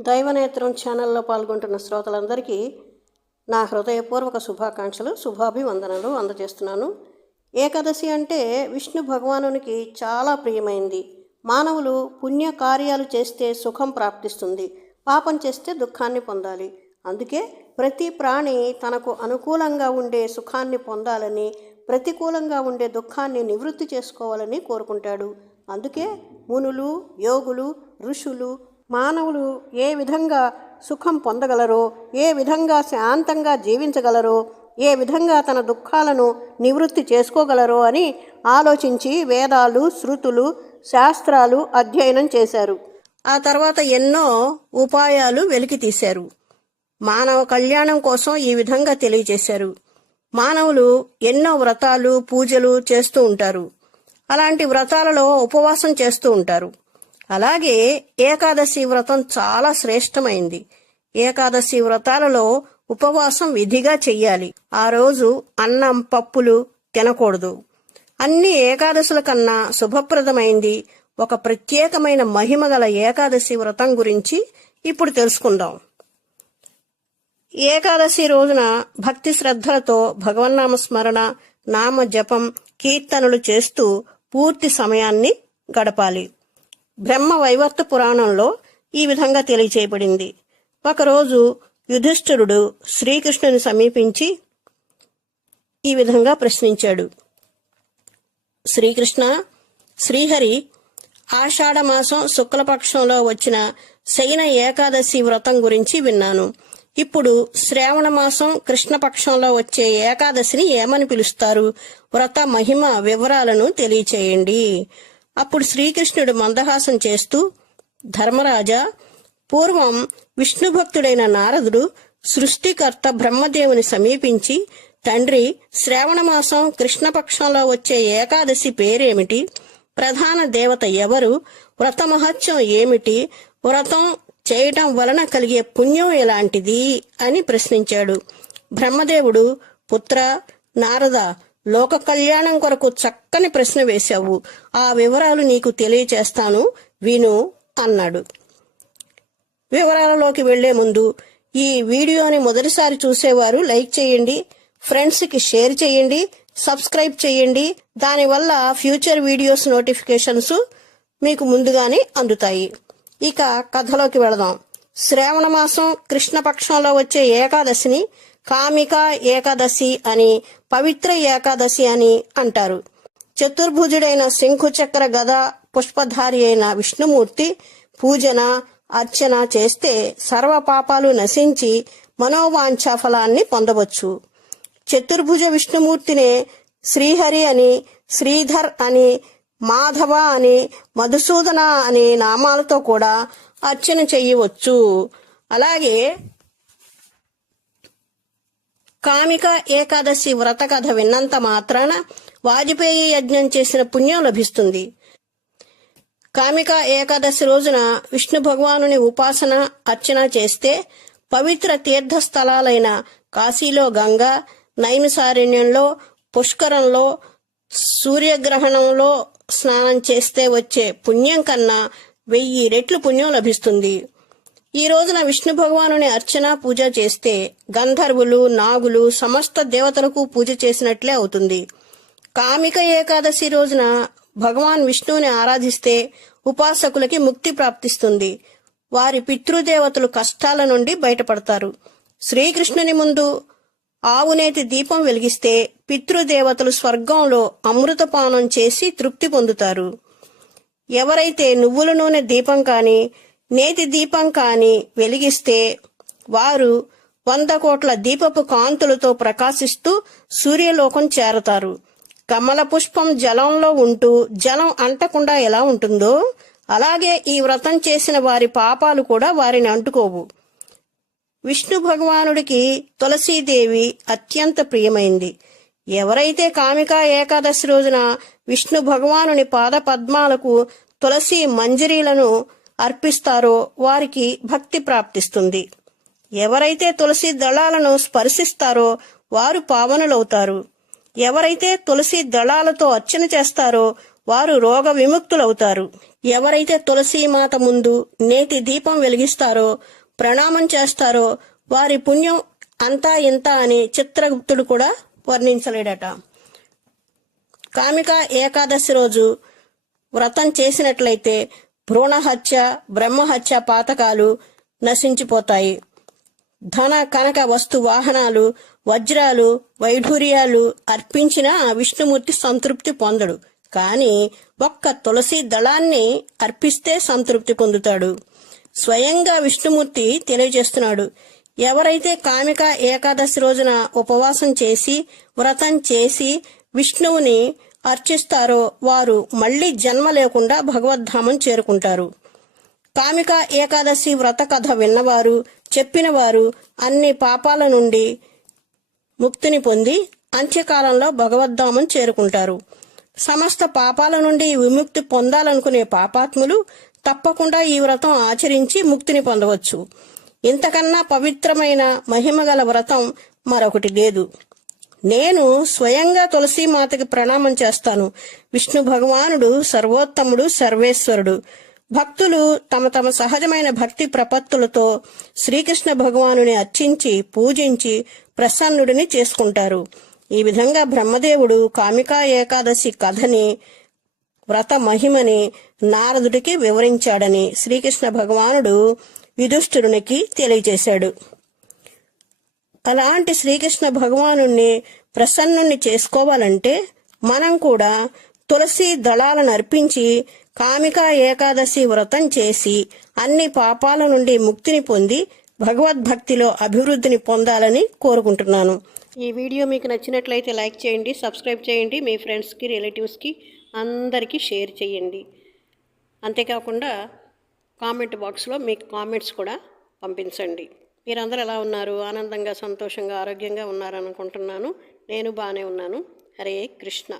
దైవనేత్రం ఛానల్లో పాల్గొంటున్న శ్రోతలందరికీ నా హృదయపూర్వక శుభాకాంక్షలు శుభాభివందనలు అందజేస్తున్నాను. ఏకాదశి అంటే విష్ణు భగవానునికి చాలా ప్రియమైంది. మానవులు పుణ్య కార్యాలు చేస్తే సుఖం ప్రాప్తిస్తుంది. పాపం చేస్తే దుఃఖాన్ని పొందాలి. అందుకే ప్రతి ప్రాణి తనకు అనుకూలంగా ఉండే సుఖాన్ని పొందాలని ప్రతికూలంగా ఉండే దుఃఖాన్ని నివృత్తి చేసుకోవాలని కోరుకుంటాడు. అందుకే మునులు యోగులు ఋషులు మానవులు ఏ విధంగా సుఖం పొందగలరో ఏ విధంగా శాంతంగా జీవించగలరో ఏ విధంగా తన దుఃఖాలను నివృత్తి చేసుకోగలరో అని ఆలోచించి వేదాలు శృతులు శాస్త్రాలు అధ్యయనం చేశారు. ఆ తర్వాత ఎన్నో ఉపాయాలు వెలికి తీశారు. మానవ కళ్యాణం కోసం ఈ విధంగా తెలియజేశారు. మానవులు ఎన్నో వ్రతాలు పూజలు చేస్తూ ఉంటారు. అలాంటి వ్రతాలలో ఉపవాసం చేస్తూ ఉంటారు. అలాగే ఏకాదశి వ్రతం చాలా శ్రేష్టమైంది. ఏకాదశి వ్రతాలలో ఉపవాసం విధిగా చెయ్యాలి. ఆ రోజు అన్నం పప్పులు తినకూడదు. అన్ని ఏకాదశుల కన్నా శుభప్రదమైంది ఒక ప్రత్యేకమైన మహిమ గల ఏకాదశి వ్రతం గురించి ఇప్పుడు తెలుసుకుందాం. ఏకాదశి రోజున భక్తి శ్రద్ధలతో భగవన్నామ స్మరణ నామ జపం కీర్తనలు చేస్తూ పూర్తి సమయాన్ని గడపాలి. బ్రహ్మ వైవర్త పురాణంలో ఈ విధంగా తెలియచేయబడింది. ఒకరోజు యుధిష్ఠిరుడు శ్రీకృష్ణుని సమీపించి ఈ విధంగా ప్రశ్నించాడు. శ్రీకృష్ణ శ్రీహరి ఆషాఢమాసం శుక్లపక్షంలో వచ్చిన శయన ఏకాదశి వ్రతం గురించి విన్నాను. ఇప్పుడు శ్రావణ మాసం కృష్ణపక్షంలో వచ్చే ఏకాదశిని ఏమని పిలుస్తారు? వ్రత మహిమ వివరాలను తెలియచేయండి. అప్పుడు శ్రీకృష్ణుడు మందహాసం చేస్తూ ధర్మరాజా పూర్వం విష్ణు భక్తుడైన నారదుడు సృష్టికర్త బ్రహ్మదేవుని సమీపించి తండ్రి శ్రావణమాసం కృష్ణపక్షంలో వచ్చే ఏకాదశి పేరేమిటి? ప్రధాన దేవత ఎవరు? వ్రత మహత్యం ఏమిటి? వ్రతం చేయటం వలన కలిగే పుణ్యం ఎలాంటిది? అని ప్రశ్నించాడు. బ్రహ్మదేవుడు పుత్ర నారద లోక కళ్యాణం కొరకు చక్కని ప్రశ్న వేశావు. ఆ వివరాలు నీకు తెలియచేస్తాను. విను అన్నాడు. వివరాలలోకి వెళ్ళే ముందు ఈ వీడియోని మొదటిసారి చూసేవారు లైక్ చేయండి ఫ్రెండ్స్కి షేర్ చేయండి సబ్స్క్రైబ్ చేయండి. దానివల్ల ఫ్యూచర్ వీడియోస్ నోటిఫికేషన్స్ మీకు ముందుగానే అందుతాయి. ఇక కథలోకి వెళదాం. శ్రావణ మాసం కృష్ణపక్షంలో వచ్చే ఏకాదశిని కామిక ఏకాదశి అని పవిత్ర ఏకాదశి అని అంటారు. చతుర్భుజుడైన శంఖుచక్ర గద పుష్పధారి అయిన విష్ణుమూర్తి పూజన అర్చన చేస్తే సర్వ పాపాలు నశించి మనోవాంఛ ఫలాన్ని పొందవచ్చు. చతుర్భుజ విష్ణుమూర్తినే శ్రీహరి అని శ్రీధర్ అని మాధవ అని మధుసూదన అనే నామాలతో కూడా అర్చన చెయ్యవచ్చు అలాగే కామిక ఏకాదశి వ్రత కథ విన్నంత మాత్రాన వాజపేయి యజ్ఞం చేసిన పుణ్యం లభిస్తుంది. కామిక ఏకాదశి రోజున విష్ణు భగవానుని ఉపాసన అర్చన చేస్తే పవిత్ర తీర్థ స్థలాలైన కాశీలో గంగ నైమిసారణ్యంలో పుష్కరంలో సూర్యగ్రహణంలో స్నానం చేస్తే వచ్చే పుణ్యం కన్నా వెయ్యి రెట్లు పుణ్యం లభిస్తుంది. ఈ రోజున విష్ణు భగవానుని అర్చన పూజ చేస్తే గంధర్వులు నాగులు సమస్త దేవతలకు పూజ చేసినట్లే అవుతుంది. కామిక ఏకాదశి రోజున భగవాన్ విష్ణువుని ఆరాధిస్తే ఉపాసకులకి ముక్తి ప్రాప్తిస్తుంది. వారి పితృదేవతలు కష్టాల నుండి బయటపడతారు. శ్రీకృష్ణుని ముందు ఆవునేతి దీపం వెలిగిస్తే పితృదేవతలు స్వర్గంలో అమృతపానం చేసి తృప్తి పొందుతారు. ఎవరైతే నువ్వుల నూనె దీపం కానీ నేతి దీపం కాని వెలిగిస్తే వారు వంద కోట్ల దీపపు కాంతులతో ప్రకాశిస్తూ సూర్యలోకం చేరతారు. కమల పుష్పం జలంలో ఉంటూ జలం అంటకుండా ఎలా ఉంటుందో అలాగే ఈ వ్రతం చేసిన వారి పాపాలు కూడా వారిని అంటుకోవు. విష్ణు భగవానుడికి తులసీదేవి అత్యంత ప్రియమైంది. ఎవరైతే కామికా ఏకాదశి రోజున విష్ణు భగవానుని పాద పద్మాలకు తులసి మంజరీలను అర్పిస్తారో వారికి భక్తి ప్రాప్తిస్తుంది. ఎవరైతే తులసి దళాలను స్పర్శిస్తారో వారు పావనులవుతారు. ఎవరైతే తులసి దళాలతో అర్చన చేస్తారో వారు రోగ విముక్తులవుతారు. ఎవరైతే తులసీమాత ముందు నేతి దీపం వెలిగిస్తారో ప్రణామం చేస్తారో వారి పుణ్యం అంతా ఇంత అని చిత్రగుప్తుడు కూడా వర్ణించలేడట. కామిక ఏకాదశి రోజు వ్రతం చేసినట్లయితే భ్రూణహత్య బ్రహ్మహత్య పాతకాలు నశించిపోతాయి. ధన కనక వస్తు వాహనాలు వజ్రాలు వైఢూర్యాలు అర్పించిన విష్ణుమూర్తి సంతృప్తి పొందడు. కానీ ఒక్క తులసి దళాన్ని అర్పిస్తే సంతృప్తి పొందుతాడు. స్వయంగా విష్ణుమూర్తి తెలియజేస్తున్నాడు. ఎవరైతే కామిక ఏకాదశి రోజున ఉపవాసం చేసి వ్రతం చేసి విష్ణువుని అర్చిస్తారో వారు మళ్ళీ జన్మ లేకుండా భగవద్ధామం చేరుకుంటారు. కామిక ఏకాదశి వ్రత కథ విన్నవారు చెప్పినవారు అన్ని పాపాల నుండి ముక్తిని పొంది అంత్యకాలంలో భగవద్ధామం చేరుకుంటారు. సమస్త పాపాల నుండి విముక్తి పొందాలనుకునే పాపాత్ములు తప్పకుండా ఈ వ్రతం ఆచరించి ముక్తిని పొందవచ్చు. ఇంతకన్నా పవిత్రమైన మహిమగల వ్రతం మరొకటి లేదు. నేను స్వయంగా తులసీమాతకి ప్రణామం చేస్తాను. విష్ణు భగవానుడు సర్వోత్తముడు సర్వేశ్వరుడు. భక్తులు తమ తమ సహజమైన భక్తి ప్రపత్తులతో శ్రీకృష్ణ భగవానుని అర్చించి పూజించి ప్రసన్నుడిని చేసుకుంటారు. ఈ విధంగా బ్రహ్మదేవుడు కామికా ఏకాదశి కథని వ్రత మహిమని నారదుడికి వివరించాడని శ్రీకృష్ణ భగవానుడు విదుష్టురునికి తెలియజేశాడు. అలాంటి శ్రీకృష్ణ భగవాను ప్రసన్నుణ్ణి చేసుకోవాలంటే మనం కూడా తులసి దళాలను అర్పించి కామికా ఏకాదశి వ్రతం చేసి అన్ని పాపాల నుండి ముక్తిని పొంది భగవద్భక్తిలో అభివృద్ధిని పొందాలని కోరుకుంటున్నాను. ఈ వీడియో మీకు నచ్చినట్లయితే లైక్ చేయండి సబ్స్క్రైబ్ చేయండి మీ ఫ్రెండ్స్కి రిలేటివ్స్కి అందరికీ షేర్ చేయండి. అంతేకాకుండా కామెంట్ బాక్స్లో మీకు కామెంట్స్ కూడా పంపించండి. మీరందరూ ఎలా ఉన్నారు? ఆనందంగా సంతోషంగా ఆరోగ్యంగా ఉన్నారనుకుంటున్నాను. నేను బాగానే ఉన్నాను. హరే కృష్ణ.